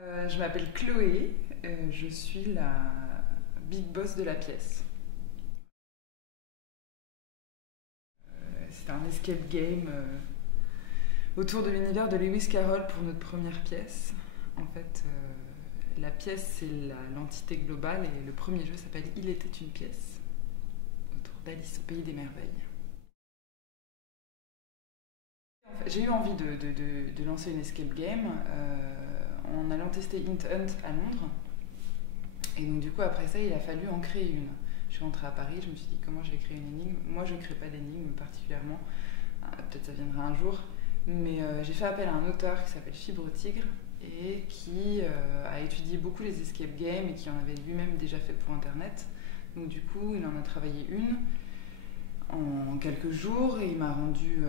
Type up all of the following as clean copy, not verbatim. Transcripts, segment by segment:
Je m'appelle Chloé, je suis la big boss de la pièce. C'est un escape game autour de l'univers de Lewis Carroll pour notre première pièce. En fait, la pièce c'est l'entité globale et le premier jeu s'appelle Il était une pièce, autour d'Alice au pays des merveilles. J'ai eu envie de lancer une escape game en allant tester Hint Hunt à Londres. Et donc du coup après ça il a fallu en créer une. Je suis rentrée à Paris, je me suis dit comment je vais créer une énigme. Moi je ne crée pas d'énigmes particulièrement, peut-être ça viendra un jour. Mais j'ai fait appel à un auteur qui s'appelle Fibre Tigre et qui a étudié beaucoup les escape games et qui en avait lui-même déjà fait pour internet. Donc du coup il en a travaillé une en quelques jours et il m'a rendu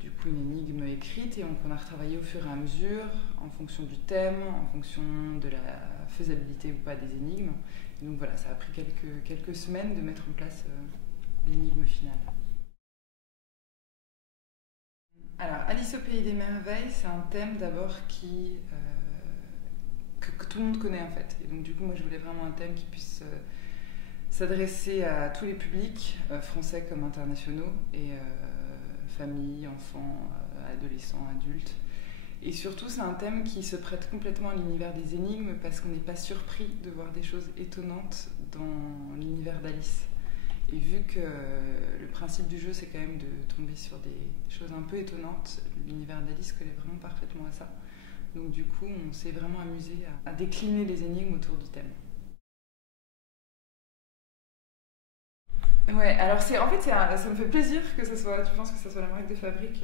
du coup une énigme écrite et donc on a retravaillé au fur et à mesure en fonction du thème, en fonction de la faisabilité ou pas des énigmes. Et donc voilà, ça a pris quelques semaines de mettre en place l'énigme finale. Alors, Alice au pays des merveilles, c'est un thème d'abord que tout le monde connaît en fait. Et donc du coup, moi je voulais vraiment un thème qui puisse s'adresser à tous les publics, français comme internationaux, et familles, enfants, adolescents, adultes. Et surtout, c'est un thème qui se prête complètement à l'univers des énigmes parce qu'on n'est pas surpris de voir des choses étonnantes dans l'univers d'Alice. Et vu que le principe du jeu, c'est quand même de tomber sur des choses un peu étonnantes, l'univers d'Alice collait vraiment parfaitement à ça. Donc du coup, on s'est vraiment amusé à décliner les énigmes autour du thème. Ouais, alors en fait, ça me fait plaisir que tu penses que ça soit la marque de fabrique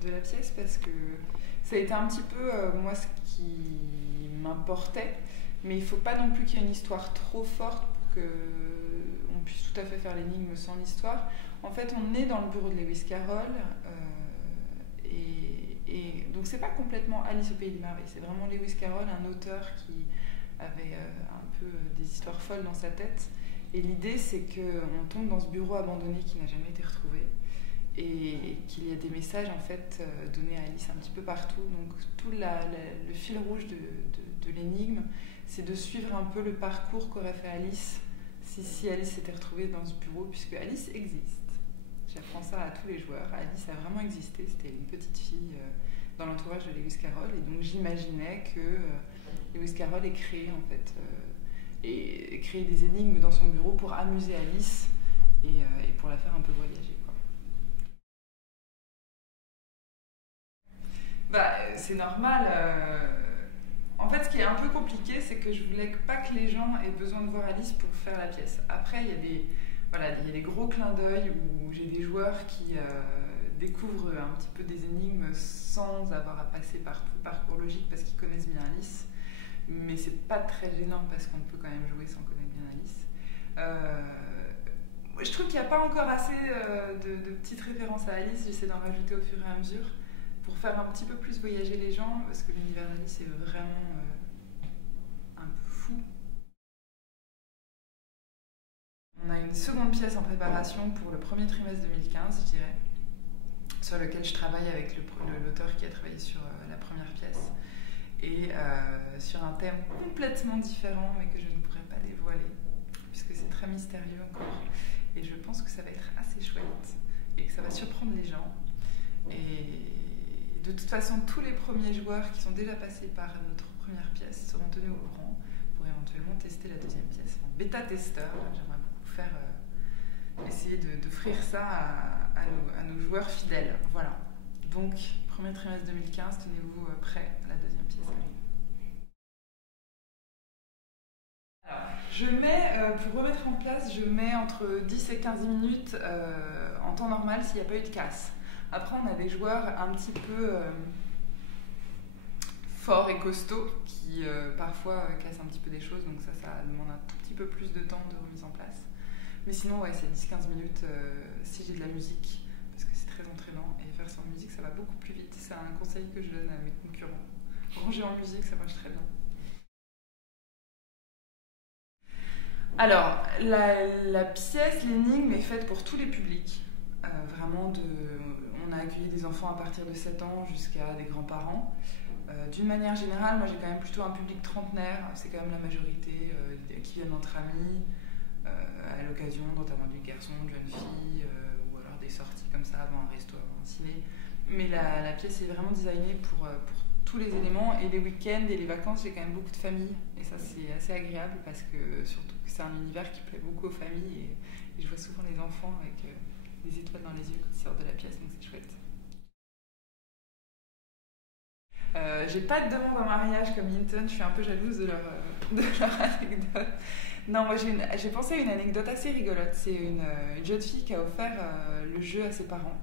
de la pièce parce que ça a été un petit peu moi ce qui m'importait, mais il faut pas non plus qu'il y ait une histoire trop forte pour que on puisse tout à fait faire l'énigme sans l'histoire. En fait, on est dans le bureau de Lewis Carroll et donc c'est pas complètement Alice au pays des merveilles, c'est vraiment Lewis Carroll, un auteur qui avait un peu des histoires folles dans sa tête. Et l'idée, c'est qu'on tombe dans ce bureau abandonné qui n'a jamais été retrouvé et qu'il y a des messages en fait donnés à Alice un petit peu partout. Donc tout le fil rouge de l'énigme, c'est de suivre un peu le parcours qu'aurait fait Alice si Alice s'était retrouvée dans ce bureau, puisque Alice existe. J'apprends ça à tous les joueurs. Alice a vraiment existé. C'était une petite fille dans l'entourage de Lewis Carroll, et donc j'imaginais que Lewis Carroll ait créé en fait. Et créer des énigmes dans son bureau pour amuser Alice et pour la faire un peu voyager, quoi. C'est normal. En fait, ce qui est un peu compliqué, c'est que je voulais pas que les gens aient besoin de voir Alice pour faire la pièce. Après, il y a des gros clins d'œil où j'ai des joueurs qui découvrent un petit peu des énigmes sans avoir à passer par tout le parcours logique parce qu'ils connaissent bien Alice. Mais c'est pas très gênant parce qu'on peut quand même jouer sans connaître bien Alice. Je trouve qu'il n'y a pas encore assez de petites références à Alice, j'essaie d'en rajouter au fur et à mesure pour faire un petit peu plus voyager les gens parce que l'univers d'Alice est vraiment un peu fou. On a une seconde pièce en préparation pour le premier trimestre 2015, je dirais, sur lequel je travaille avec l'auteur qui a travaillé sur la première pièce. Et sur un thème complètement différent, mais que je ne pourrais pas dévoiler, puisque c'est très mystérieux encore. Et je pense que ça va être assez chouette, et que ça va surprendre les gens. Et de toute façon, tous les premiers joueurs qui sont déjà passés par notre première pièce seront tenus au courant pour éventuellement tester la deuxième pièce. En bêta-testeur, j'aimerais beaucoup essayer d'offrir ça à nos joueurs fidèles. Voilà. Donc, premier trimestre 2015, tenez-vous prêts à la deuxième pièce. Alors, pour remettre en place, je mets entre 10 et 15 minutes en temps normal s'il n'y a pas eu de casse. Après, on a des joueurs un petit peu forts et costauds qui parfois cassent un petit peu des choses, donc ça demande un tout petit peu plus de temps de remise en place. Mais sinon, ouais, c'est 10-15 minutes si j'ai de la musique, parce que c'est très entraînant, et faire sans musique, ça va beaucoup plus vite. C'est un conseil que je donne à mes concurrents. Ranger en musique, ça marche très bien. Alors, la pièce, l'énigme est faite pour tous les publics. Vraiment, on a accueilli des enfants à partir de 7 ans jusqu'à des grands-parents. D'une manière générale, moi j'ai quand même plutôt un public trentenaire, c'est quand même la majorité qui viennent entre amis, à l'occasion notamment du garçon, de jeunes filles, ou alors des sorties comme ça avant un resto, avant un ciné. Mais la pièce est vraiment designée pour tous les éléments, et les week-ends et les vacances, j'ai quand même beaucoup de familles, et ça c'est assez agréable parce que surtout que c'est un univers qui plaît beaucoup aux familles, et je vois souvent les enfants avec des étoiles dans les yeux quand ils sortent de la pièce, donc c'est chouette. J'ai pas de demande en mariage comme Hinton, je suis un peu jalouse de leur anecdote. Non, moi j'ai pensé à une anecdote assez rigolote. C'est une jeune fille qui a offert le jeu à ses parents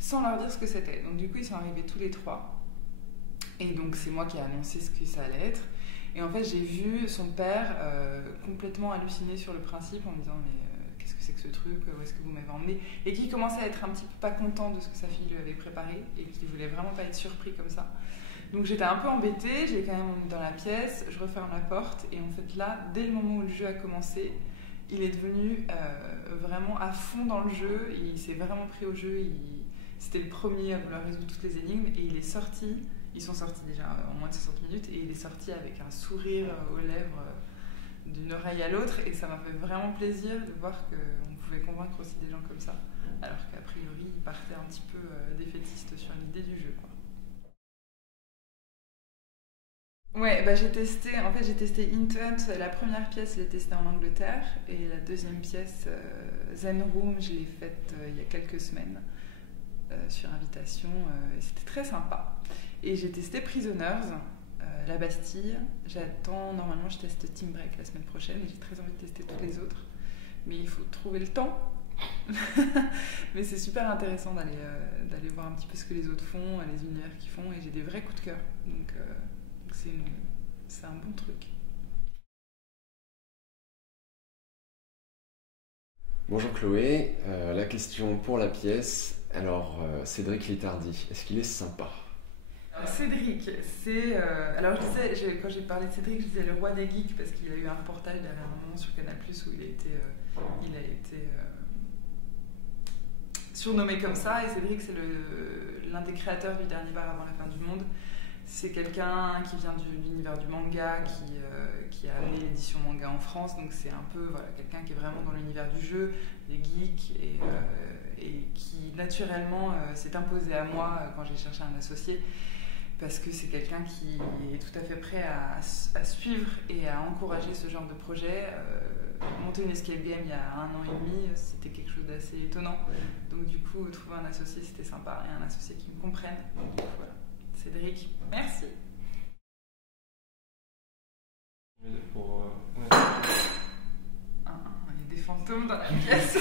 sans leur dire ce que c'était. Donc du coup ils sont arrivés tous les trois. Et donc c'est moi qui ai annoncé ce que ça allait être. Et en fait j'ai vu son père complètement halluciné sur le principe en me disant mais qu'est-ce que c'est que ce truc, où est-ce que vous m'avez emmené, et qui commençait à être un petit peu pas content de ce que sa fille lui avait préparé et qui voulait vraiment pas être surpris comme ça. Donc j'étais un peu embêtée, j'ai quand même emmené dans la pièce, je referme la porte, et en fait là, dès le moment où le jeu a commencé, il est devenu vraiment à fond dans le jeu, il s'est vraiment pris au jeu, c'était le premier à vouloir résoudre toutes les énigmes, et il est sorti, ils sont sortis déjà en moins de 60 minutes, et il est sorti avec un sourire aux lèvres d'une oreille à l'autre, et ça m'a fait vraiment plaisir de voir qu'on pouvait convaincre aussi des gens comme ça, alors qu'a priori ils partaient un petit peu défaitistes sur l'idée du jeu, quoi. Ouais, bah j'ai testé Int Hunt, la première pièce je l'ai testée en Angleterre, et la deuxième pièce, Zen Room, je l'ai faite il y a quelques semaines sur invitation, et c'était très sympa. Et j'ai testé Prisoners, La Bastille, normalement je teste Team Break la semaine prochaine, et j'ai très envie de tester toutes les autres, mais il faut trouver le temps. Mais c'est super intéressant d'aller voir un petit peu ce que les autres font, les univers qu'ils font, et j'ai des vrais coups de cœur, donc c'est un bon truc. Bonjour Chloé, la question pour la pièce. Alors, Cédric Littardi, est-ce qu'il est sympa? Alors, Cédric, alors quand j'ai parlé de Cédric, je disais le roi des geeks parce qu'il a eu un reportage derrière un moment sur Canal+, où il a été surnommé comme ça, et Cédric c'est l'un des créateurs du Dernier bar avant la fin du monde. C'est quelqu'un qui vient de l'univers du manga, qui a amené l'édition manga en France, donc c'est un peu quelqu'un qui est vraiment dans l'univers du jeu, des geeks, et qui naturellement s'est imposé à moi quand j'ai cherché un associé, parce que c'est quelqu'un qui est tout à fait prêt à suivre et à encourager ce genre de projet. Monter une escape game il y a 1 an et demi, c'était quelque chose d'assez étonnant, donc du coup trouver un associé c'était sympa, et un associé qui me comprenne, donc voilà. Cédric, merci. Pour, Il y a des fantômes dans la pièce.